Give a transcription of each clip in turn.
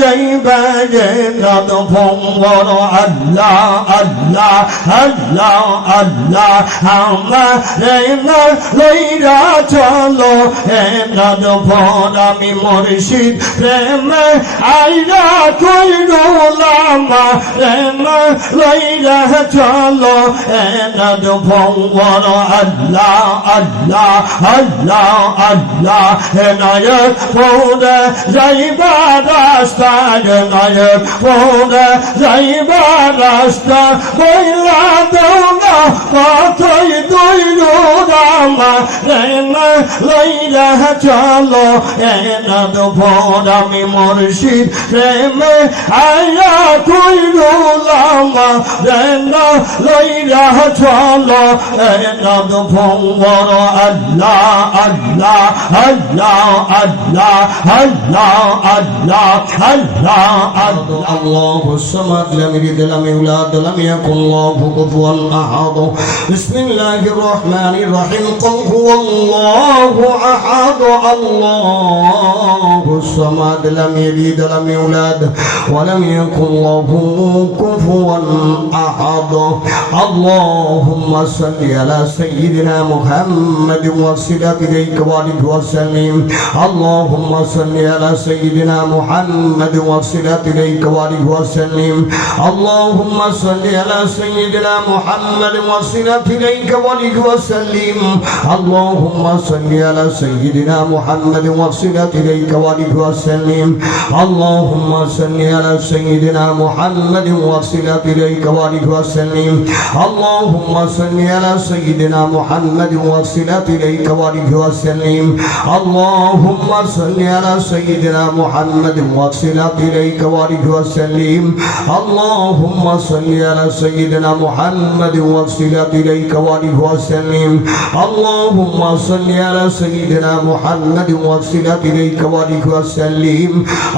যাইবা যে নাদ ভঙ্গর আল্লাহ আল্লাহ আল্লাহ আল্লাহ আমারে না লইরা চলো হে নাদ ভর আমি মুর্শিদ প্রেমে আইরা কইরুলামা রে না লইরা চলো হে নাদ ভঙ্গর আল্লাহ আল্লাহ আল্লাহ আল্লাহ হে নায়ক পৌরে যাইবা রাস্তা নায়ক পৌরে যাইবা রাস্তা বইলা দেও না কতই দূরামা রে না লইরা চলো হে নাদ ভর আমি মুর্শিদ প্রেমে আইয়া কইরুলামা রে না লইরা চলো হে নাদ ভঙ্গর আল্লাহ আল্লাহ আল্লাহ আল্লাহ আল্লাহ আল্লাহ আল্লাহ আল্লাহ আল্লাহুস সামাদ লাম ইয়ালিদ ওয়া লাম ইউলাদ ওয়া লাম ইয়াকুল লাহু কুফুওয়ান আহাদ বিসমিল্লাহির রহমানির রহিম কুল হুয়াল্লাহু আহাদ আল্লাহুস সামাদ লাম ইয়ালিদ ওয়া লাম ইউলাদ ওয়া লাম ইয়াকুল লাহু কুফুওয়ান আহাদ আল্লাহুম্মা সাল্লি আলা সাইয়্যিদিনা মুহাম্মাদ ওয়া সিলাতি ইলাইকা ওয়া আলিহি ওয়া সাল্লিম আল্লাহুম্মা সাল্লি আলা সাইয়্যিদিনা মুহাম্মাদ ওয়া সিলাতি ইলাইকা ওয়া আলিহি ওয়া সাল্লিম আল্লাহুম্মা সাল্লি আলা সাইয়্যিদিনা মুহাম্মাদ ওয়া সিলাতি ইলাইকা ওয়া আলিহি ওয়া সাল্লিম আল্লাহুম্মা সাল্লি আলা সাইয়্যিদিনা মুহাম্মাদ ওয়া সিলাতি ইলাইকা ওয়া আলিহি ওয়া সাল্লিম আল্লাহুম্মা সাল্লি আলা সাইয়্যিদিনা মুহাম্মাদ ওয়া সিলাতি ইলাইকা ওয়া আলিহি ওয়া সাল্লিম আল্লাহুম্মা সাল্লি আলা সাইয়্যিদিনা মুহাম্মাদ ওয়া সিলাতি ইলাইকা ওয়া আলিহি ওয়া সাল্লিম আল্লাহুম্মা সাল্লি আলা সাইয়্যিদিনা মুহাম্মাদ ওয়া সিলাতি ইলাইকা ওয়া আলিহি ওয়া সাল্লিম আল্লাহুম্মা সাল্লি আলা সাইয়্যিদিনা মুহাম্মাদ ওয়া সিলাতি ইলাইকা ওয়া আলিহি ওয়া সাল্লিম আল্লাহুম্মা সাল্লি আলা সাইয়্যিদিনা মুহাম্মাদ ওয়া সিলাতি ইলাইকা ওয়া আলিহি ওয়া সাল্লিম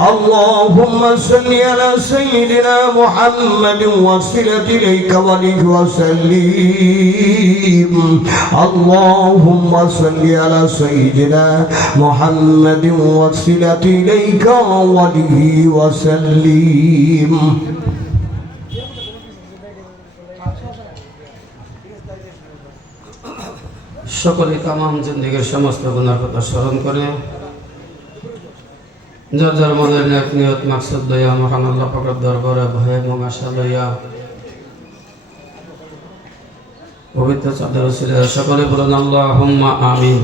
আল্লাহুম্মা সাল্লি আলা সাইয়্যিদিনা মুহাম্মাদ ওয়া সিলাতি ইলাইকা ওয়া আলিহি ওয়া সাল্লিম আল্লাহুম্মা সাল্লি আলা সাইয়্যিদিনা মুহাম্মাদ ওয়া সিলাতি ইলাইকা ওয়া আলিহি ওয়া সাল্লিম সকলে তামাম জিন্দেগীর সমস্ত গুনার কথা স্মরণ করে যার যার মনের নেক নিয়ত মাকসুদ লইয়া মহান আল্লাহ পাকের দরবারে ভয় এবং আশা লইয়া পবিত্র চাঁদের উসিলে সকলে বলুন আল্লাহুম্মা আমিন।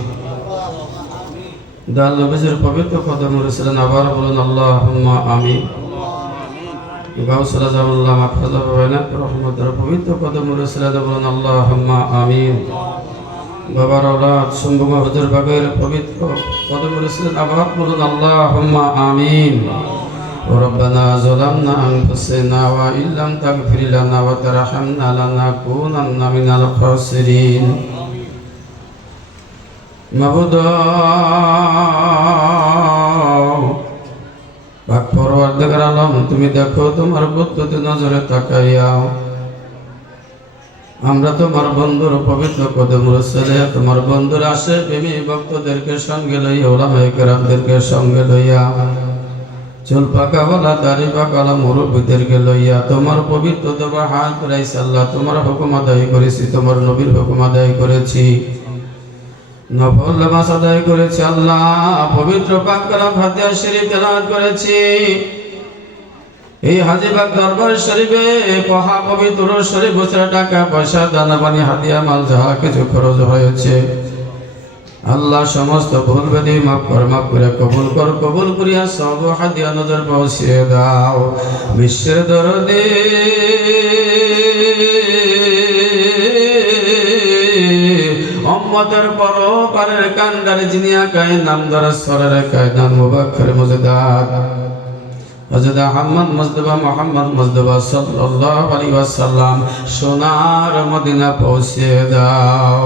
দয়াল নবীজির পবিত্র কদমে রসুলেন আবার বলুন আল্লাহুম্মা আমিন। গাউসুল আযমুল্লাহ মাহফুজুর রহমানের রহমতের পবিত্র কদমে রসুলেন বলুন আল্লাহুম্মা আমিন। বাবার আওলাদ সম্ভব হুজুর বাগের পবিত্র কদমে রসুলেন আবার বলুন আল্লাহুম্মা আমিন। ربنا ظلمنا أنفسنا وإن لم تغفر لنا وترحمنا لنكونن من الخاسرين মাবুদ পাক পরওয়ারদিগার আলম তুমি দেখো তোমার বুদ্ধি নজরে তাকাইয়া আমরা তোমার বন্ধুর পবিত্র কদম রসুলে তোমার বন্ধুর আসে প্রেমী ভক্তদেরকে সঙ্গে লইয়া ওলামায়ে কেরামদেরকে সঙ্গে লইয়া চুল পাকাওয়ালা দাড়ি পাকাওয়ালা মুরব্বীদেরকে লইয়া তোমার পবিত্র দরবার হাত রাইছে আল্লাহ তোমার হুকুম আদায় করেছি তোমার নবীর হুকুম আদায় করেছি নফল নামাজ আদায় করেছি আল্লাহ পবিত্র পাক কালাম ফাতিহা শরীফ তেলাওয়াত করেছি এই হাজীবাগ দরবার শরীফে পহা পবিত্র শরীফ বছর টাকা পয়সা দানা পানি হাদিয়া মাল যাহা কিছু খরচ হয়েছে আল্লাহ সমস্ত ভুল বেদি মাফ করে কবুল করিয়া সব হাদিয়া নজর পৌঁছিয়ে দাও বিশ্বের দরদে উম্মতের পরপারের কান্ডারে জিনিয়া কায় নাম দ্বারা সরের কায়দান মুবাক্কির মুজদাদ হযরত মুহাম্মদ মুস্তাফা সাল্লাল্লাহু আলাইহি ওয়াসাল্লাম সোনার মদিনা পৌঁছে দাও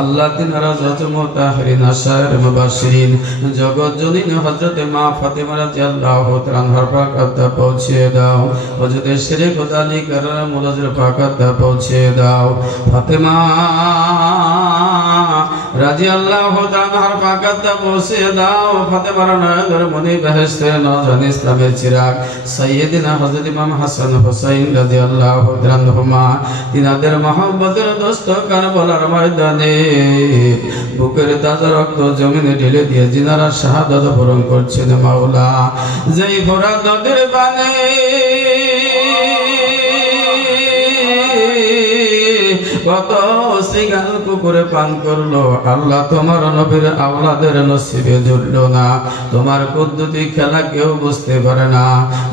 আল্লাহ তিনারা হযরত মুতাহহিরিন আশায়ের মুবাশশিরিন জগৎ জননী হযরত মা ফাতেমা রাদিয়াল্লাহু তাআলা আনহার পাকাতে পৌঁছে দাও হযরত শেরে খোদালি কারার মুলাজের পাকাতে পৌঁছে দাও ফাতেমা রাদিয়াল্লাহু তাআলার পাকাতা পৌঁছে দাও ফাতেমার নয়নের মনি বেহেশতে নজন ইসলামের চিরাগ সাইয়্যিদিনা হযরত ইমাম হাসান হুসাইন রাদিয়াল্লাহু তাআলাহুমা তিনাদের মহব্বতের দোস্ত কারবালার ময়দানে বুকের তাজা রক্ত জমিনে ঢেলে দিয়ে জিনারা শাহাদাত বরণ করছেন মাওলা যেই ফোরাত নদীর পানি কত সিগাল কুকুরে পান করলো আল্লাহ তোমার নবীর আওলাদের নসিবে জুটল না তোমার পদ্ধতি খেলা কেউ বুঝতে পারে না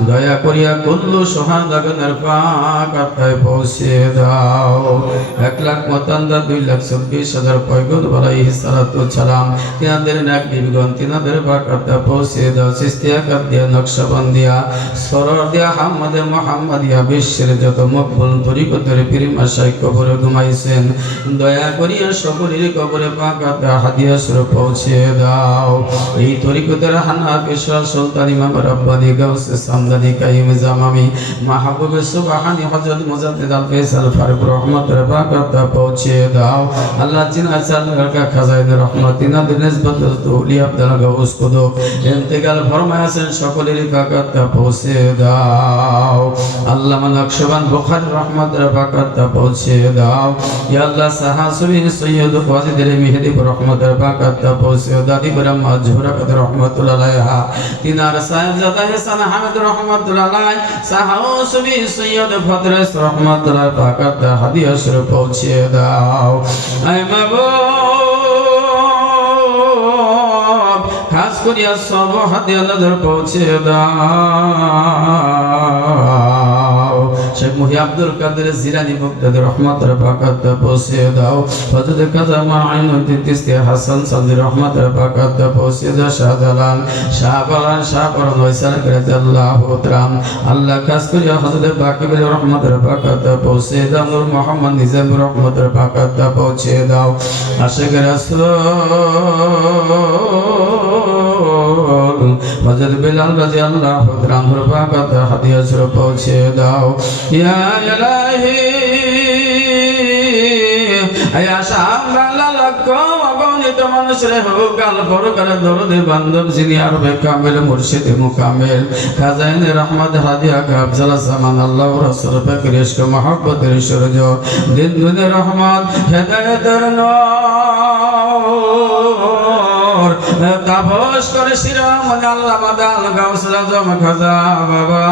দয়া করিয়া কুল্লু সোহাদাগনের পাক আত্মায় পৌঁছে দাও 1,55,2,24,000 পয়গম্বর আলাইহিস সালাতু সালাম তিনাদের নেক বিবিগণ তিনাদের পাক আত্মা পৌঁছে দাও সিস্তিয়া কাদিয়া নকশবন্দিয়া সরর দিয়া হামদে মুহাম্মাদিয়া বিশ্বের যত মকবুল তরিকতের পীর মাশায়েখ কবরে ঘুমাইছেন দয়া করিয়া সকলের কবরে পাক আত্মা হাদিয়া স্বরূপ পৌঁছে দাও এই তরিকতের হানাফি শাহ সুলতান ইমাম রব্বানি গাউসে সামদানি কাইম জামামি মাহবুব সুবহানি হযরত মুজাদ্দিদ আল ফয়সাল ফারুক রহমতের পাক আত্মা পৌঁছে দাও আল্লাহ জিনা চালকা का खजाइन रहमत इनाদের নিসবত ওলি আব্দুল গাউস কুতুব ইন্তেকাল ফরমায়াছেন সকলেরই পাক আত্মা পৌঁছে দাও আল্লামা নকশবন্দ বুখারী রহমতের পাক আত্মা পৌঁছে দাও ইয়া আল্লাহ সাহাসুবি সৈয়দ ওয়াজিদের মেহেদি রহমতের পাক আত্মা পৌঁছে দাও দাদি ব্রহ্মা জোহরা কদ রহমাতুল্লাহ আলাইহা তিনার সাহেবজাদা হাসান আহমদ রহমাতুল্লাহ আলাই সাহাসুবি সৈয়দ ফদরস রহমাতুল্লাহ পাক আত্মা হাদিয়া স্বরূপ পৌঁছে দাও আয় মাবুদ খাস করিয়া সব হাদিয়া নজর পৌঁছে দাও শেখ মুহি আব্দুল কাদের জিলানী মুক্তাদির রহমতের পাক আত্মা পৌঁছে দাও হযরত কাজী মাইনুদ্দিন চিশতি হাসান সাদি রহমতের পাক আত্মা পৌঁছে দাও শাহজালাল শাহবালান শাহপরম ওয়াইসাল রাদিয়াল্লাহু তাআলা আল্লাহ খাস করিয়া হযরত বাকিবুল রহমতের পাক আত্মা পৌঁছে দাও নূর মোহাম্মদ নিজাম রহমতের পাক আত্মা পৌঁছে দাও আশিক রাসূল হযরত বিলাল রাদিয়াল্লাহু তাআলার পাক আত্মা হাদিয়া স্বরূপ পৌঁছে দাও ইয়া ইলাহি আয়া শামলা লাকো অগণিত মানুষের হুকাল পরকার দরদে বান্ধব যিনি আরবে কামেল মুর্শিদ মুকামেল খাজাইনে রহমত হাদিয়া কা আফজাল জামান আল্লাহ রাসূল পাকের ইশক মহব্বতের সূরজ দিন দুনে রহমত হেদায়েতের নূর তাপস করে শিরোমণি আল্লাহ মাদাল গাউসুল আজম খাজা বাবা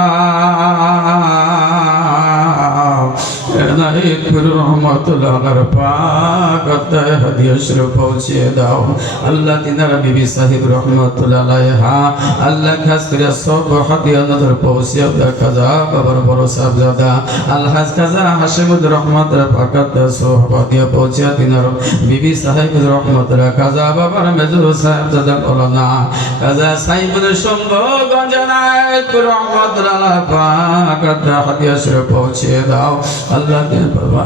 এনায়েত পীর রহমাতুল্লাহ আলাইহির পাক আত্মায় হাদিয়া স্বরূপ পৌঁছে দাও আল্লাহ তিনার বিবি সাহিব রহমাতুল্লাহ আলাইহা আল্লাহ খাস করে সব হাদিয়া নজর পৌঁছে দাও খাজা বাবার বড় সাহেবজাদা আলহাজ খাজা হাশিমুদ রহমাতুল্লাহ পাক আত্মায় সব হাদিয়া পৌঁছে তিনার বিবি সাহিব রহমাতুল্লাহ খাজা বাবার মেজর সাহেবজাদা মাওলানা খাজা সাইবুল শম্ভুগঞ্জ এনায়েত পীর রহমাতুল্লাহ আলাইহি পাক আত্মায় হাদিয়া স্বরূপ পৌঁছে দাও আল্লাহ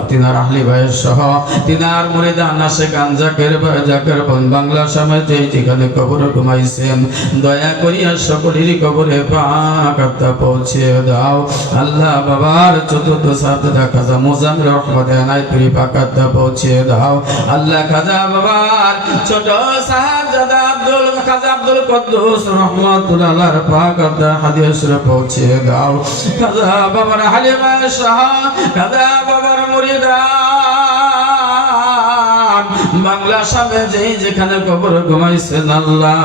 তিনার আহলি ভাইয়ের সহ তিনার মুরিদান আশিকান জাকির ভাই জাকির বন বাংলা সমাজে যেখানে কবর ঘুমাইছেন দয়া করিয়া সকলেরই কবরে পাক আত্মা পৌঁছে দাও আল্লাহ বাবার চতুর্থ সাহেবজাদা খাজা মুজাম্মিল রহমত এনায়েত পীর পাক আত্মা পৌঁছে দাও আল্লাহ খাজা বাবার ছোট সাহেবজাদা খাজা আব্দুল কুদ্দুস রহমাতুল্লাহ আলাইহির পাক আত্মা হাদিয়া স্বরূপ পৌঁছে দাও খাজা বাবার হালিমা সহ খাজা বাবার মুরিদান বাংলা সামনে যেখানে কবর ঘুমাইছেন আল্লাহ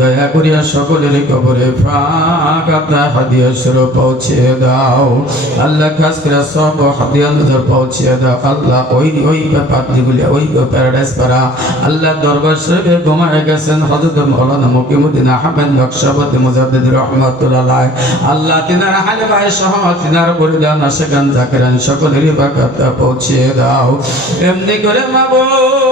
দয়া করিয়া সকলের কবরে পাক আত্মা হাদিয়া স্বরূপ পৌঁছে দাও আল্লাহ খাস করে সব হাদিয়া নজর পৌঁছে দাও আল্লাহ ওই পাত্রীগুলি ওই প্যারাডাইস পারা আল্লাহ দরবার শরীফে ঘুমায় গেছেন হযরত মাওলানা মুকিমউদ্দিন আহমদ নকশবন্দি মুজাদ্দিদ রহমাতুল্লাহ আলাইহি আল্লাহ তিনার হালে ভাই সহ তিনার মুরিদান আশিকান জাকিরান সকলেরই পাক আত্মা পৌঁছে দাও এমনি করে মাবুদ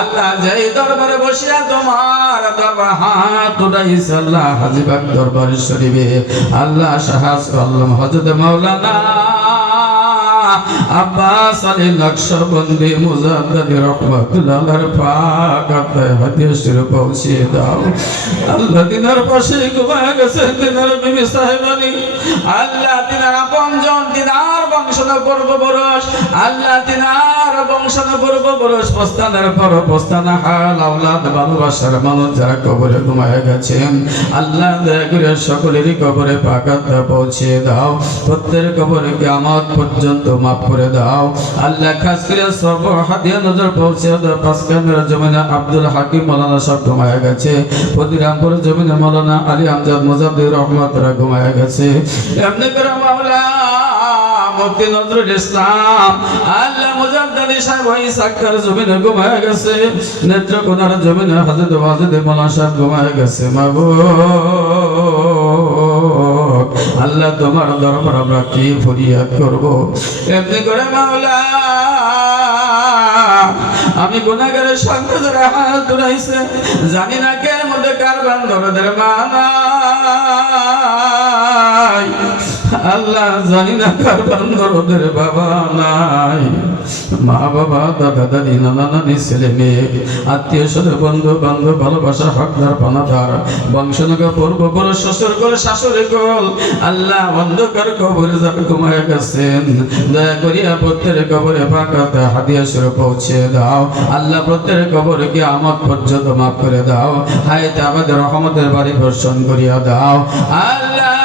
আল্লাহ যেই দরবারে বসিয়া তোমার দরবার হাত উঠাইছে আল্লাহ হাজিবাগ দরবার শরীফে আল্লাহ শাহাস আল্লাহ হযরত মাওলানা আব্বাস আলী নকশবন্দি মুজাদ্দিদ রহমাতুল্লাহ পাক আত্মায় হাদিয়া শরীফ পৌঁছে দাও। আল্লাহ দিনার পাশে ঘুমায় গেছে দিনার বিবি সাহেবানি, আল্লাহ তিনার আপনজন, তিনার বংশধর পূর্বপুরুষ, আল্লাহ তিনার বংশধর পূর্বপুরুষ প্রস্থানের পর প্রস্থানা হাল আওলাদ ভালোবাসার মানুষ যারা কবরে ঘুমায় গেছেন, আল্লাহ দয়া করে সকলেরই কবরে পাক আত্মা পৌঁছে দাও। প্রত্যেক কবরে কিয়ামত পর্যন্ত মাফ করে দাও। আল্লাহ খাস করে সব হাদিয়া নজর পৌঁছে দাও। পাঁচকানের জমিনে আব্দুল হাকিম মাওলানা সব ঘুমায় গেছে, প্রতিরামপুর জমিনে মাওলানা আলী আমজাদ মুজাদ্দিদ রহমাতুল্লাহ ঘুমায় গেছে। এমনি করে মাওলা মুফতি নজরুল ইসলাম আল্লাহ মুজাদ্দিদ সাহেব ওই সাক্কার জমিনে ঘুমায় গেছে, নেত্রকোনার জমিনে হযরত ওয়াজিদ মাওলানা সাহেব ঘুমায় গেছে। মাবুদ আল্লাহ তোমার দরবার আমরা কি ফরিয়াদ করব? এমনি করে মাওলা আমি গুনাহগারের সঙ্গে যারা হাত ধরাইছে, জানি না কে মধ্যে কার বান্দরদের মানাই, আল্লাহ জানি না কার বান্দরদের বাবা নাই, মা বাবা দাদা দাদি নানা নানি ছেলে মেয়ে আত্মীয় স্বজন বন্ধু বান্ধব ভালোবাসার হকদার পানাদার বংশনগা পূর্বপুরুষ শ্বশুর করে শাশুড়ি কল, আল্লাহ অন্ধকার কবরে যারা ঘুমায় গেছেন, দয়া করিয়া প্রত্যেক কবরে পাকাতে হাদিয়া স্বরূপ পৌঁছে দাও। আল্লাহ প্রত্যেক কবরে কিয়ামত পর্যন্ত মাফ করে দাও। হায়াতে আমাদের রহমতের বাড়ি বর্ষণ করিয়া দাও। আল্লাহ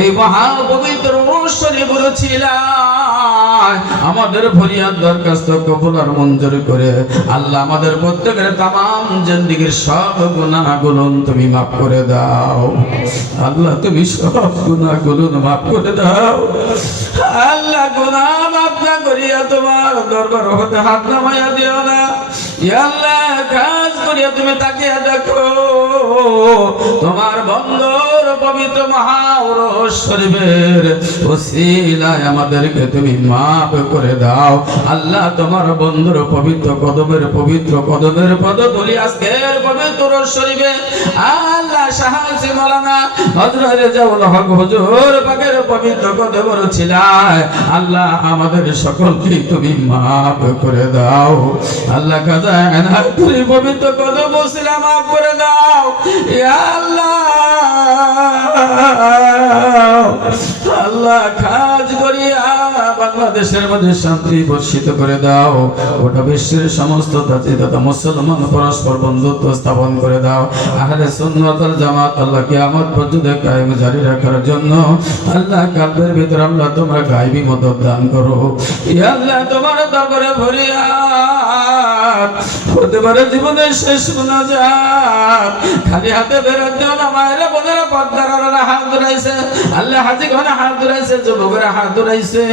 এই মহাপবিত্র অনুষ্ঠানে বলেছিলাম আমাদের ফরিয়াদ দরখাস্ত কবুল আর মঞ্জুর করে আল্লাহ আমাদের প্রত্যেকের তামাম জিন্দেগীর সব গুনাহগুলো তুমি মাফ করে দাও। আল্লাহ তুমি সব গুনাহগুলো মাফ করে দাও। আল্লাহ গুনাহ মাফ না করিয়া তোমার দরবার হতে হাত নামাইয়া দিও না। ইয়া আল্লাহ কাজ করিয়া তুমি তাকিয়া দেখো, তোমার বন্দর পবিত্র মহাউরস শরীফের ওসিলায় আমাদেরকে তুমি মাফ করে দাও। আল্লাহ তোমার বন্দর পবিত্র কদমের পদধূলি আজকের পবিত্র ওরস শরীফে আল্লাহ সাহায্য মাওলানা হযরত রেজাউল হক হুজুর পাকের পবিত্র কদমের ছিলায় আল্লাহ আমাদের সকলকে তুমি মাফ করে দাও। আল্লাহ কাজা এনায়তুল পবিত্র কদম ছিলা মাফ করে দাও। ইয়া আল্লাহ আল্লাহ কাজ করিয়া বাংলাদেশের মধ্যে শান্তি বর্ষিত করে দাও। গোটা বিশ্বের সমস্ত তথা মুসলমান পরস্পর বন্ধুত্ব স্থাপন করে দাও। আহলে সুন্নাত ওয়াল জামাত আল্লাহ কিয়ামত পর্যন্ত কায়েম জারি রাখার জন্য আল্লাহ কালবের ভিতর আল্লাহ তোমরা গায়বী মদদ দান করো। ইয়া আল্লাহ তোমার দরবারে ফরিয়াদ হতে পারে জীবনের শেষ মুনাজাত, খালি হাতে বেরোত দিও না। মায়েরা বোনেরা পর্দারা হাত ধরাইছে, আল্লাহ হাজি ঘরে হাত ধরাইছে, যুবকেরা হাত ধরাইছে,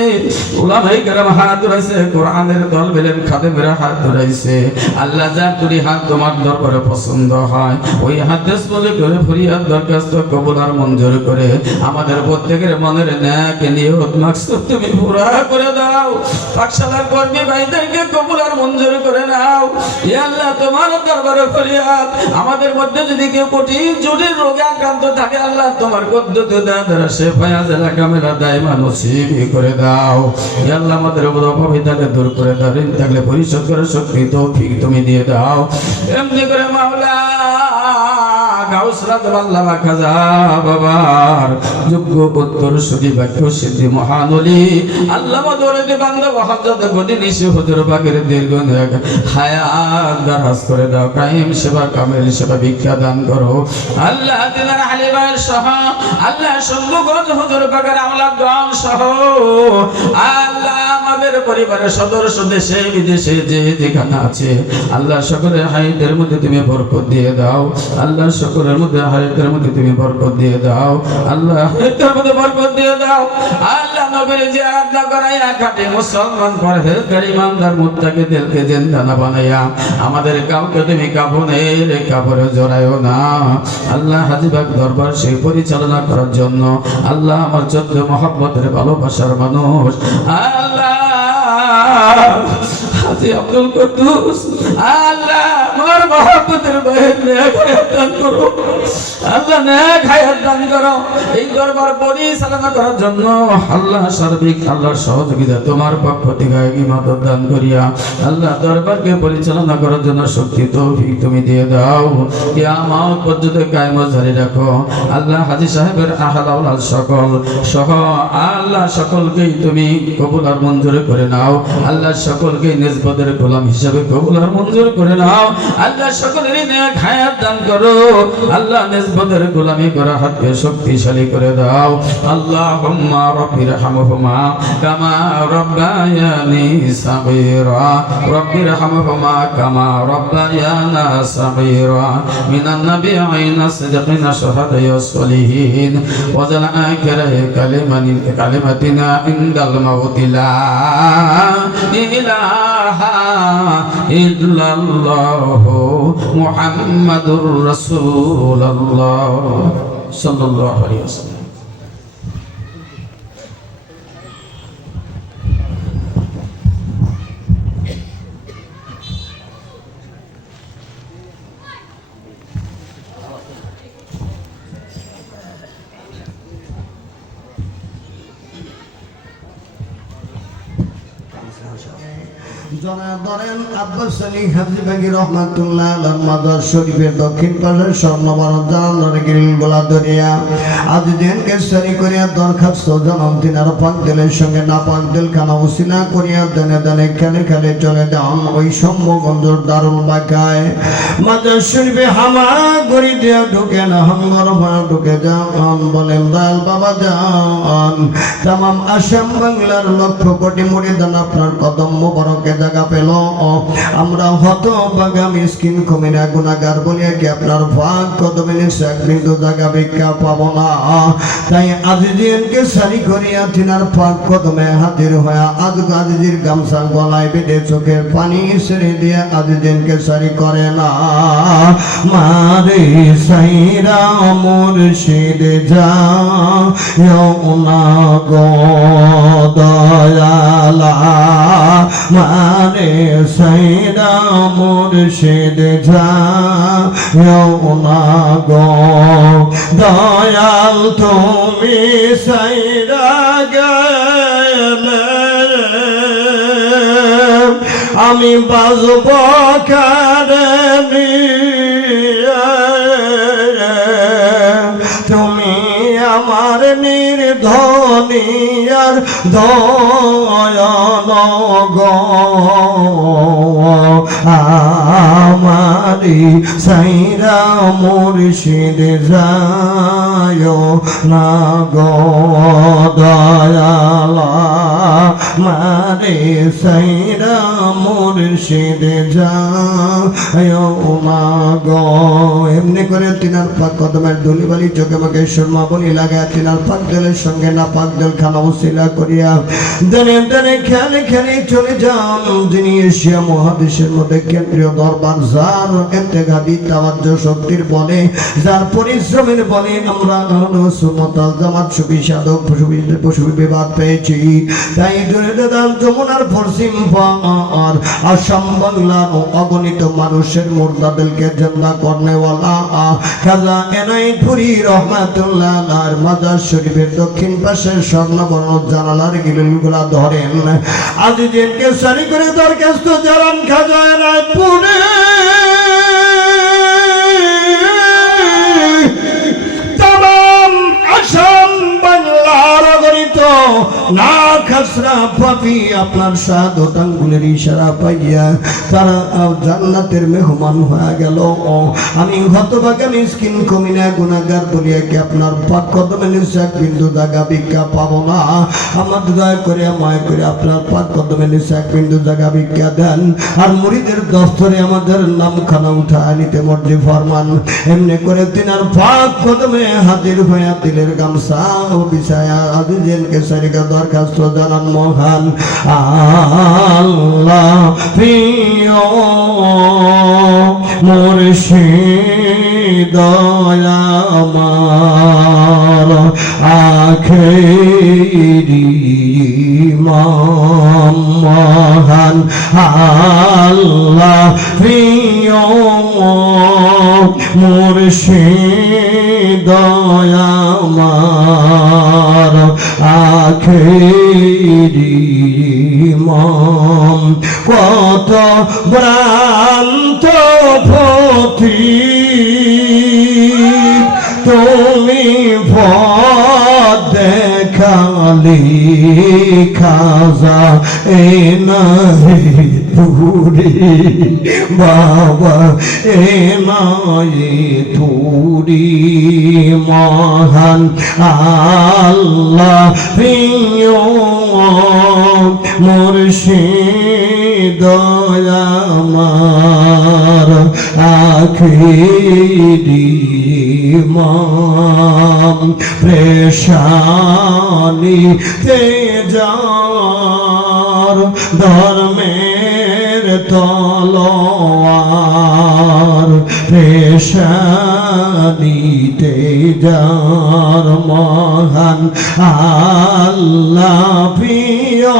উলামায়ে কেরাম হাত ধরাইছে, কোরআনের দল বেলেন খাদেমেরা হাত ধরাইছে। আল্লাহ যা তুরি হাত তোমার দরবারে পছন্দ হয় ওই হাদিস বলে করে ফরিয়াদ দরখাস্ত কবুল আর মঞ্জুর করে আমাদের প্রত্যেকের মনের নেক নিয়ত মাকসুদ তুমি পুরা করে দাও। পাঠশালার কর্মী ভাইদেরকে কবুল আর মঞ্জুর করে নাও। ইয়া আল্লাহ তোমার দরবারে ফরিয়াদ আমাদের মধ্যে যদি কেউ কঠিন জটিল রোগে আক্রান্ত থাকে আল্লাহ তোমার কুদরতে দ্বারা শেফা আজলা কামেলা দায়মা নসিব করে দাও। ইয়া আল্লাহ আমাদের উপর অপবিত্রকে দূর করে দাও, ঋণ থাকলে পরিশোধ করার শক্তি তৌফিক তুমি দিয়ে দাও। এমনি করে মাওলা গাউসরাত আল্লামা খাজা বাবার যোগ্য উত্তর সুদি বাক্য সিদ্ধি মহানলি আল্লামা দরদি বান্দা হযরত গদিনিশি হুজুর পাকের দীর্ঘ হায়াত দারাজ করে দাও। কায়েম সেবা কামেল সেবা ভিক্ষা দান করো। আল্লাহ দিনার হালিমার সহ আল্লাহ শম্ভুগঞ্জ হুজুর পাকের আমলাগণ সহ আল্লাহ আমাদের পরিবারের সদস্য দেশে বিদেশে যে যেখানে আছে আল্লাহ সকলের হায়াতের মধ্যে তুমি বরকত দিয়ে দাও। আল্লাহ সকলের মধ্যে হায়াতের মধ্যে তুমি বরকত দিয়ে দাও। আল্লাহ হায়াতের মধ্যে বরকত দিয়ে দাও। আল্লাহ নবীর জিয়ারত না করাইয়া খাঁটি মুসলমান পরহেজগার ইমানদার মুত্তাকিদেরকে জিন্দানা বানাইয়া আমাদের কাউকে তুমি কাপড়ে জড়ায়ও না। আল্লাহ হাজিবাগ দরবার সেই পরিচালনা করার জন্য আল্লাহ আমার চোদ্দ মহব্বতের ভালোবাসার মানুষ আল্লাহ হাজি আব্দুল কুদ্দুস আল্লাহ আমার মহব্বতের বাইরে দান করো। আল্লাহ নেক হায়াত দান করো। এই দরবার পরিচালনা করার জন্য আল্লাহ সার্বিক আল্লাহর সহযোগিতা তোমার পক্ষ থেকে ইমাদত দান করিয়া আল্লাহ দরবারকে পরিচালনা করার জন্য শক্তি তৌফিক তুমি দিয়ে দাও। কিয়ামত পর্যন্ত কায়েমত জারি রাখো। আল্লাহ হাজী সাহেবের আহল আওলাদ সকল সহ আল্লাহ সকলকেই তুমি কবুল আর মঞ্জুর করে নাও। আল্লাহ সকলকে নিসবতের গোলাম হিসেবে কবুল আর মঞ্জুর করে নাও। আল্লাহ সকলেরই নেক হায়াত দান করো। আল্লাহ নিসবতের গোলামি করা হাতকে শক্তিশালী করে দাও। আল্লাহুম্মা রাব্বিরহামহুমা কামা রাব্বায়ানি সাগীরা রাব্বিরহামহুমা কামা রাব্বায়ানা সাগীরা মিনান নাবিয়্যিনা সিদকিনা শুহাদায়ে সলিহিন ওয়াজাল আখিরা কালিমাতিনা ইনদাল মাউতি লা ইলাহা ইল্লাল্লাহু মুহাম্মাদুর রাসূলুল্লাহ সাল্লাল্লাহু আলাইহি ওয়াসাল্লাম। ধরেন আব্বাস আলী হাজী বাগী রহমাতুল্লাহ আলাইহি মাজার শরীফের দক্ষিণ পাশে স্বর্ণবরণ জানালার গ্রিল গোলা দরিয়া আজ দিনকে সারি করিয়া দরখাস্ত জানান তিনার পাক দিলের সঙ্গে না পাক দিল খানা উসিলা করিয়া দেনে দেনে খেলে খেলে চলে যান ওই সম্ভগঞ্জর দারুল বাঁকায় মাজার শরীফে হামা গড়ি দিয়া ঢুকে না হাঙ্গর ভয়া ঢুকে যান বলেন দয়াল বাবা যান তামাম আসাম বাংলার লক্ষ কোটি মুরিদান আপনার কদম মোবারকে জায়গা পেল। আমরা হতভাগা মিসকিন কমিনা গুনাহগার বলিয়া কি আপনার ভাগ কদমে নিশ্চয় এক বিন্দু জায়গা ভিক্ষা পাব না। তাই আজিজিকে সারি করিয়া তিনার পাক কদমে হাজির হইয়া আজ আজিজির গামছা গলায় বেঁধে চোখের পানি ছেড়ে দিয়ে আজিজিকে সারি করে না মারে সাইরা মুর্শিদ যা না গো দয়ালা মারে সাইরা মুর্শিদ যা না গো দয়াল তুমি সাইরা গেলে আমি বাজব কারে তুমি আমার নির্ধনিয়ার দয়াল গো আমারি সাইরা মুর্শিদ যায় না গো দয়াল মারে সাইরা মুর্শিদ যায় না গো। এমনি করে তিনার পাক কদমের ধুলিবালি চোখে মুখে সুরমা বলি লাগায় তিনার পাক দলের সঙ্গে না পাক দল খানা উসিলা করিয়া দেনে দেনে খেলে খেলে চলে যান যিনি এশিয়া মহাদেশের মধ্যে কেন্দ্রীয় দরবার যার ইন্তেখাবি তাওয়াজ্জু শক্তির বলে যার পরিশ্রমের বলে আমরা সুন্নাত জামাত সুফি সাধক পশু বিবাদ পেয়েছি। তাই দূরে দান যমুনার পশ্চিম পার আসাম বাংলার অগণিত মানুষের মুর্দাদেরকে জিন্দা করনেওয়ালা খাজা এনায়েতপুরী রহমাতুল্লাহ আলাইহির মাজার শরীফের দক্ষিণ পাশে স্বর্ণবর্ণ জানালার গ্রিলগুলা ধরেন আজিজিকে সারি করে দরখাস্ত জানান খাজা এনায়েতপুরী তামাম আসাম বাংলার অগণিত না খাসরা পাপি আপনার সাদত আঙ্গুলের ইশারা পাইয়া তারা জান্নাতের মেহমান হয়ে গেল। আমি হতভাগা মিসকিন কমিনা গুনাহগার বলিয়া কি আপনার পাক কদমে নিচে এক বিন্দু জায়গা ভিক্ষা পাবো না। আমার দয়া করে মায়া করে আপনার পাক কদমে নিচে এক বিন্দু জায়গা ভিক্ষা দেন আর মুরিদের দফতরে আমাদের নামখানা উঠা নিতে মর্জি ফরমান। এমনি করে তিনার পাক কদমে হাজির হইয়া দিলের গামছা ও বিছায়া আজিজেনকে সারিকা দরখাস্ত জানান মহান আল্লাহ প্রিয় মুর্শিদ আমার আখেরি ইমাম মহান আল্লাহ প্রিয় মুর্শিদ আমার আখেরি ইমাম কত ভ্রান্ত পথিক তুমি পথ দেখালি খাজা এ নাই তুরি বাবা এ নাই তুরি মহান আল্লাহ প্রিয় মুর্শিদ আমার আখেরি ইমাম প্রেশানিতে যার ধর্মের তলোয়ার পেশানিতে যার মহান আল্লাহ প্রিয়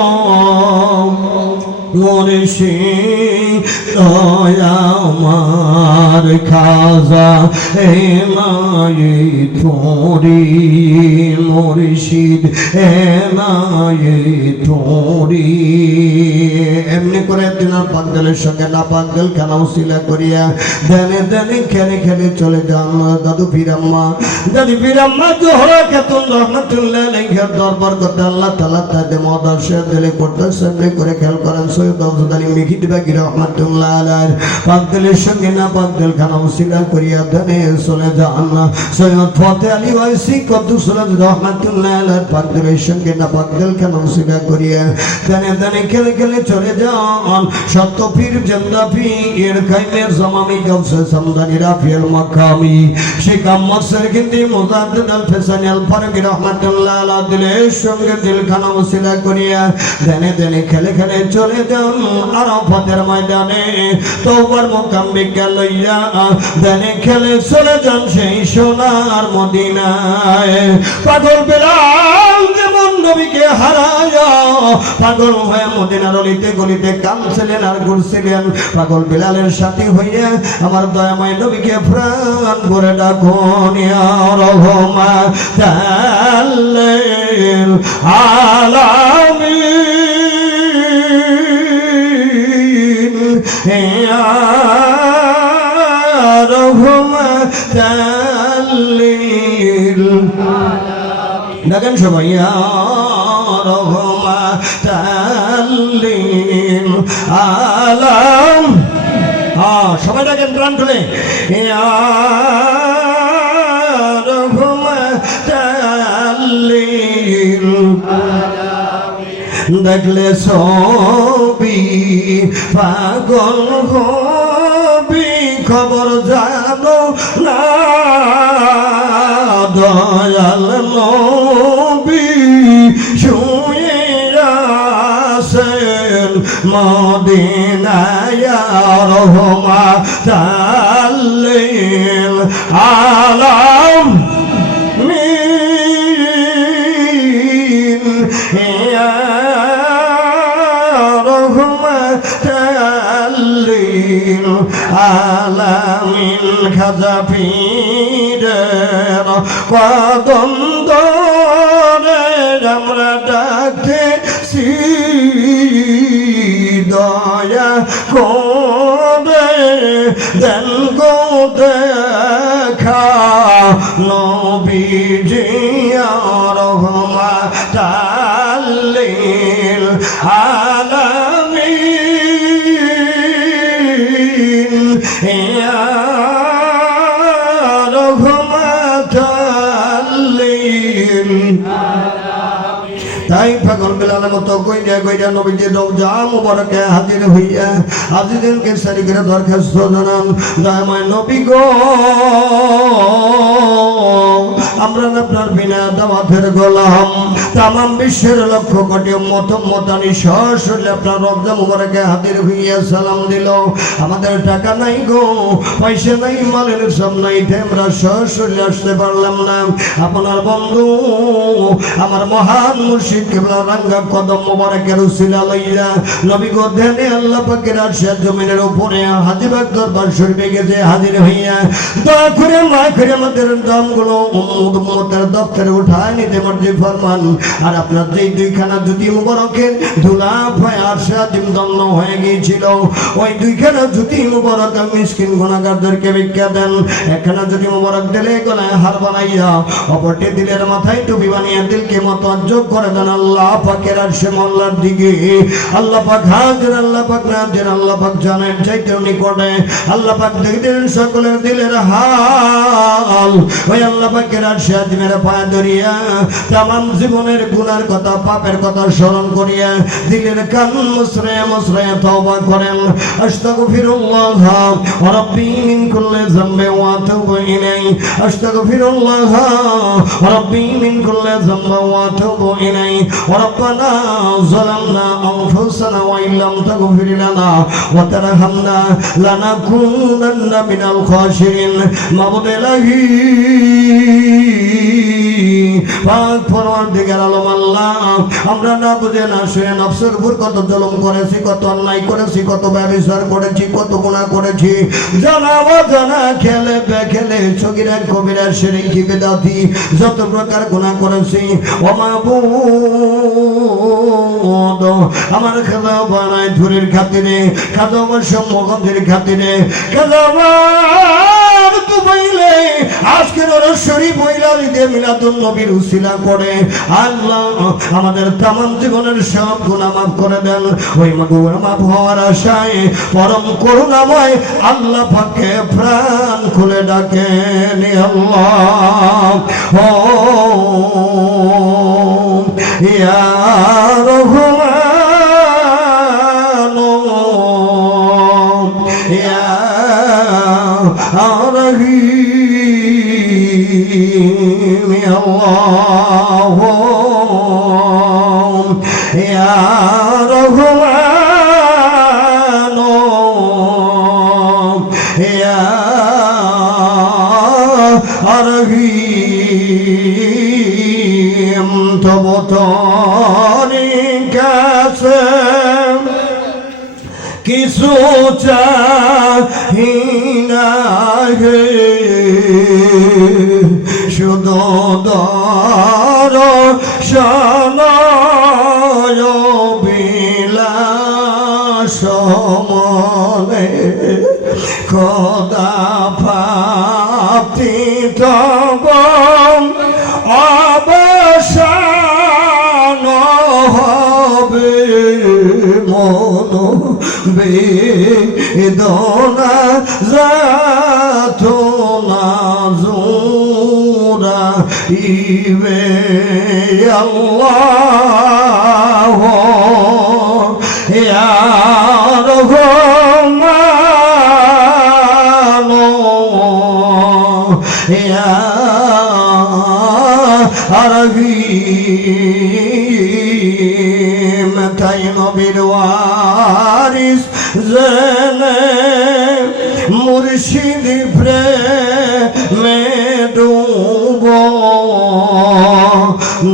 মুর্শিদ আমার খাজা এ নাই তোরি মুর্শিদ এ নাই তোরি এমনি করে দিনার পাগলের সঙ্গে না পাগল খেলা উসিলা করিয়া দেনে দেনে খেলে খেলে চলে যান দাদু ফিরাম্মা জোহরা খাতুন রহমাতুল্লাহ আলাইহার দরবার করতে আল্লাহ তাআলা তাদের মদরসা দিলে করতে সামনে করে খেয়াল করেন সৈয়দ আব্দুল আলী মিহিদ বাগি রহমাতুল্লাহ আলাইহি পাগলের সঙ্গে না পাগল খেলা উসিলা করিয়া দেনে চলে যান সৈয়দ ফতে আলী ওয়াইসি কদ্দুস রহমাতুল্লাহ আলাইহি পাগলের সঙ্গে না পাগল খেলা উসিলা করিয়া দেনে দেনে খেলে খেলে চলে যান সত্য পীর জিন্দা পীর কাইমের জামামি গাউসে সামদানি রাফিল মাকামি শেখ আহমদ সরকিন্দি মুজাদ্দিদ আল ফেসানি আল ফারুকি রাহমাতুল্লাহ আলাইহি দিলের সঙ্গে দিলখানা ওসিলা করিয়া দেনে দেনে খেলে খেলে চলে যান আরাফাতের ময়দানে তওবার মুকাম বিজ্ঞা লইয়া দেনে খেলে চলে যান সেই সোনার মদিনায় পাগল বেলাল যেমন নবীকে হারায়া পাগল হয়ে মদিনার অলিতে গলিতে কাঁদছিলেন আর ঘুরছিলেন পাগল বেলালের সাথী হইয়া আমার দয়াময় নবীকে প্রাণ ভরে ডাকুন ইয়া রাহমাতাল আলামিন ইয়া রাহমাতাল আলামিন দেখেন সবাই ইয়া রাহমাতাল আলাম সবাই দেখেন প্রাণ খুলে ইয়া রাহমাতাল আলামিন দেখলে ছবি পাগল হবি খবর জানো না দয়াল নবী শুয়ে আছেন মদিনায় রাহমাতাল আলামিন ইয়া রাহমাতাল আলামিন খাজা পীরের কদম ধরে আমরা ডাকতেছি দয়া করে দেন গো দেখা নবীজি রহমাতাল আলামিন ইয়া রাহমাতাল তাই পাগল বেলালের মতো কইরা কইরা নবীজির রওজা মুবারকে হাজির হইয়া আজিদিনকে সারি করে দরখাস্ত জানান দয়াময় নবী গো আমরা আপনার বিনা দাওয়াতের গোলাম তাম বিশ্বের লক্ষ কোটি উম্মতানি সরাসরি আপনার রওজা মুবারকে হাজির হইয়া সালাম দিল। আমাদের টাকা নাই গো, পয়সা নাই, মালের সব নাই, আমরা সরাসরি আসতে পারলাম না। আপনার বন্ধু আমার মহান মুর্শিদ কিবলা রাঙ্গা কদম মুবারকের উসিলা লইয়া নবী গো ধ্যানে আল্লাহ পাকের আরশের জমিনের উপরে হাজিবাগ দরবার শরীফে গেছে হাজির হইয়া দয়া করে মায়া করে আমাদের দামগুলো উম্মতের দপ্তরে উঠায় নিতে মর্জি ফরমান। আর আপনার যেই দুইখানা জুতি মুবারকের ধুলাপ হয়ে আরশে আজিম দম্ন হয়ে গিয়েছিল, ওই দুইখানা জুতি মুবারক মিসকিন গুনাহগারদেরকে ভিক্ষা দেন। একখানা জুতি মুবারক দিলে গলায় হার বানাইয়া, অপরটি দিলের মাথায় টুপি বানিয়ে দিলকে মতওয়াজ্জহ করে দেন আল্লাহ পাকের আরশে মোল্লার দিকে। আল্লাহ পাক হাজির, আল্লাহ পাক নাজির, আল্লাহ পাক জানেন চাইতেও নিকটে, আল্লাহ পাক দেখতেন সকলের দিলের হাল। ওই আল্লাহ পাকের আরশে আজিমের পায়ে ধরিয়া তামাম জীবনের গুনার কথা পাপের কথা স্মরণ করিয়া দিলের কান মুসরে মুসরে তওবা করেন। আস্তাগফিরুল্লাহ রাব্বি মিন কুল্লি যামবি ওয়া আতুবু ইলাইহি, আস্তাগফিরুল্লাহ রাব্বি মিন কুল্লি যামবি ওয়া আতুবু ইলাইহি, রাব্বানা যালামনা আনফুসানা ওয়া ইল্লাম তাগফির লানা ওয়া তারহামনা লানাকুনান্না মিনাল খাসিরিন। মাবুদ ইলাহি পাক পরওয়ারদিগার আলম আল্লাহ, আমরা না বুঝে না শুয়ে নফসের উপর কত জুলুম করেছি, কত অন্যায় করেছি, কত ব্যভিচার করেছি, কত গুনাহ করেছি, জানা অজানা, খেলে বেখেলে, সগীরা কবিরা, শিরকি বিদআতি, যত প্রকার গুনাহ করেছি। ও মাবুদ আমার খাজা বানায় ধুরির খাতিরে, খাজা আমার সম্মুখের খাতিরে, খাজা আমার দুবাইলে আজকের শরীফ মহিলার ঈদে মিলাদুন নবীর উসিলা করে আল্লাহ আমাদের তামাম জীবনের সব গুনাহ মাফ করে দেন। ওই গুনাহ মাফ হওয়ার আশায় পরম করুণাময় আল্লাহ পাককে প্রাণ খুলে ডাকেন আল্লাহ। ও ইয়া রহমান ইয়া রহিম আল্লাহ ইয়া রহমান ইয়া রহিম। তবু তোর কাছে কিছু চাহি না হে, শুধু দর্শন বিলাস মনে খোদা প্রাপ্তি তব অবসান হবে মন বেদনা যাতনা জোরা ইবে আল্লাহ ইয়া রহমান ইয়া রহিম। তাই নবীর ওয়ারিস জেনে মুর্শিদ প্রেমে ডুব,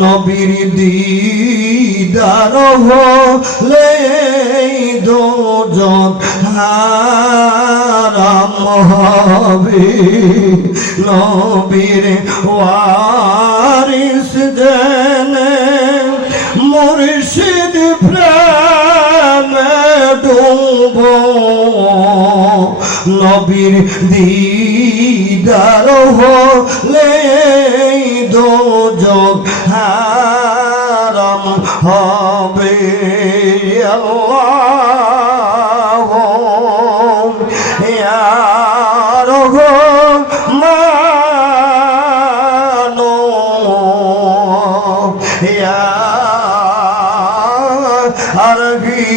নবীর দিদার হলে দোজখ হারাম হবে। নবীর ওয়ারিস জেনে মুর্শিদ প্রেমে ডুব, নবীর দিদার হলে দোজখ হারাম হবে আল্লাহ ইয়া রহমান ইয়া রহিম।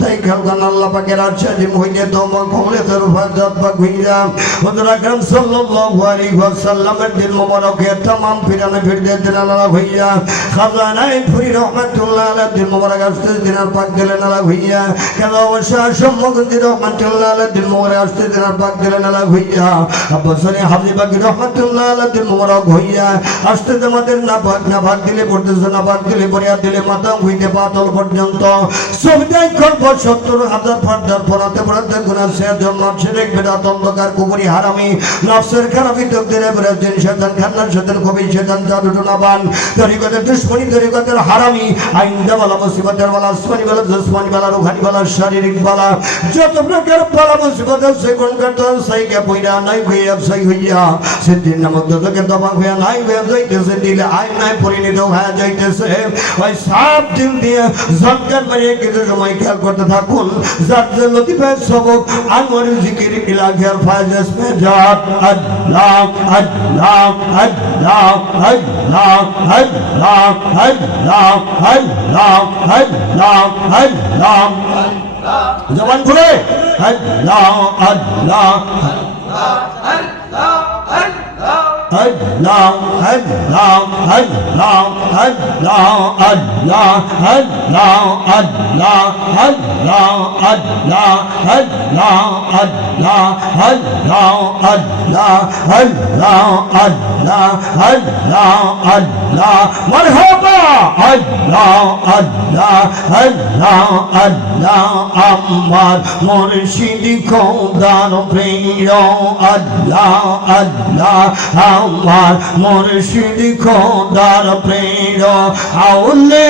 তাই খালকানা আল্লাহ পাকের আশ্বাসিম হইতে তোমার কবরে তোর ফাজাত পাক হইয়া হুজুর আকরাম সাল্লাল্লাহু আলাইহি ওয়াসাল্লামের দিল মোবারকে तमाम ফিরানে ফিরতে দিন আল্লাহ হইয়া খাজানায়ে ফুরি রহমাতুল্লাহ আলাইহি দিল মোবারক আসতে দিন পাক দিলেন আল্লাহ হইয়া কাজা ওয়াশা সম্মুখে রহমাতুল্লাহ আলাইহি দিল মোবারক আসতে দিন পাক দিলেন আল্লাহ হইয়া আব্বাসনি হাবিবাকি রহমাতুল্লাহ আলাইহি দিল মোবারক হইয়া আসতে আমাদের না ভাগ দিলে পড়তেছে না ভাগ দিলে পড়িয়া দিলে মাথা হইতে পাতল পর্যন্ত সবটাই করব ৭০,০০০ ফারদার পড়াতে পড়াতে গুনাহ শেয়ার জন্য শিরক বিদআত অন্ধকার কুফরি হারামি নফসের খারাপি তকদিরে বিরাজিন শয়তান খান্নার শয়তান কবি শয়তান জাদুটনাবান তরিকতের দুশমনি তরিকতের হারামি আইন্দা ওয়ালা মুসিবতের ওয়ালা আসমানি ওয়ালা জসমানি ওয়ালা রুহানি ওয়ালা শারীরিক ওয়ালা যত প্রকার ওয়ালা মুসিবত আছে কোন কাটা সাইকে পয়রা নাই হইয়া সাই হইয়া সেদিন নামক যতকে দবা হইয়া নাই হইয়া যাইতেছে দিলে আইন নাই পরিণত হয়ে যাইতেছে ওই সব দিল দিয়ে জটকার মারিয়ে কিছু সময় খেয়াল করতে থাকুন যার লতিফা সবক আনোয়ার জিকির ইলাহিয়ার ফায়জ মে জাত আল্লাহ আল্লাহ আল্লাহ আল্লাহ আল্লাহ আল্লাহ আল্লাহ আল্লাহ আল্লাহ জবান খুলে আল্লাহ আল্লাহ Allah, Allah, Allah, Allah, Allah, Allah, Allah, Allah, Allah, Allah, Allah, Allah, Allah, Allah, Allah, Allah, Allah, marhaba, Allah, Allah, Allah, Allah, আমার মুর্শিদ খোদার প্রিয় আল্লাহ আল্লাহ আমার মুর্শিদ খোদার প্রিয় আউলে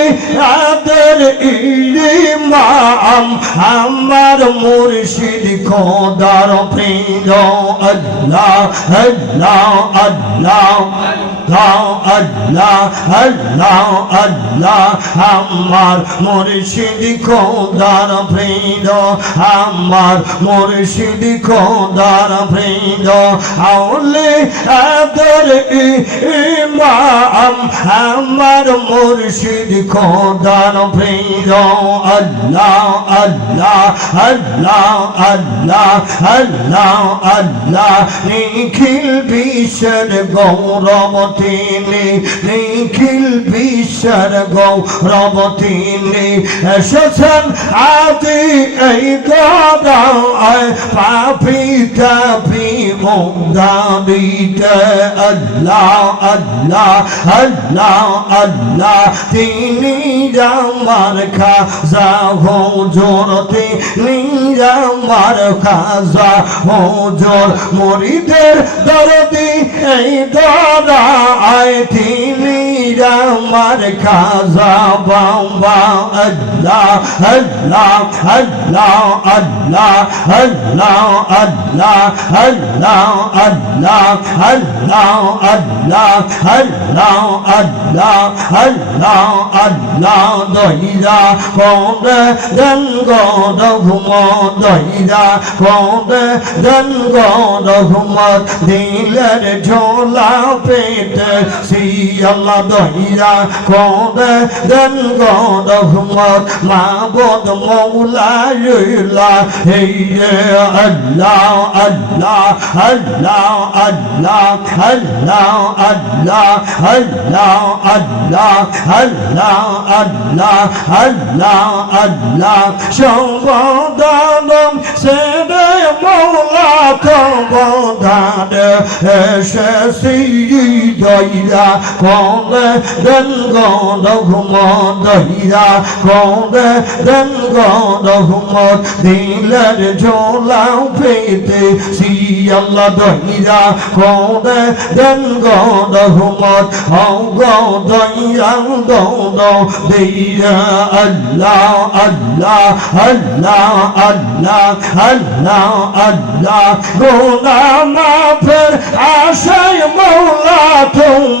আদর ইমাম আমার মুর্শিদ খোদার প্রিয় আল্লাহ আল্লাহ আল্লাহ আল্লাহ আল্লাহ আল্লাহ আমার মুর্শিদ খোদার প্রিয় আমার মুর্শিদ খোদার প্রিয় আউলে আদর ইমাম আমার মুর্শিদ খোদার প্রিয় আল্লাহ আল্লাহ আল্লাহ আল্লাহ আল্লাহ আল্লাহ নিখিল বিশ্বের গৌরব তিনি নিখিল বিশ্বের গৌরব তিনি এসেছেন আদি এই গদায় পাপি তাপি মুদারিতে আল্লাহ আল্লাহ আল্লাহ আল্লাহ তিনি আমার খাজা হুজুর তিনি আমার খাজা হুজুর মুরিদের দরদি এই দরায় তিনি আমার খাজা বাবা আল্লাহ আল্লাহ আল্লাহ আল্লাহ আল্লাহ আল্লাহ আল্লাহ আল্লাহ আল্লাহ আল্লাহ আল্লাহ আল্লাহ আল্লাহ আল্লাহ দইরা কোন দেন গো রহমত দইরা কোন দেন গো রহমত দিলের ঝোলা পেতে সি আল্লাহ দইরা কোন দেন গো রহমত মাবুদ মওলা ইলা হে আল্লাহ আল্লাহ আল্লাহ আল্লাহ আল্লাহ আল্লাহ আল্লাহ আল্লাহ আল্লাহ আল্লাহ আল্লাহ আল্লাহ সবদানম সেরে মওলা তবদান এসেছি দইরা কোন দেন গো রহমত দইরা কোন দেন গো রহমত দিলের ঝোলা পেতে সি আল্লাহ দইরা কোন দেন গো রহমত হও গো দইরা দৌদ দেইরা আল্লাহ আল্লাহ আল্লাহ আল্লাহ আল্লাহ আল্লাহ গুনাহ মাফের আশায় মওলা তুমি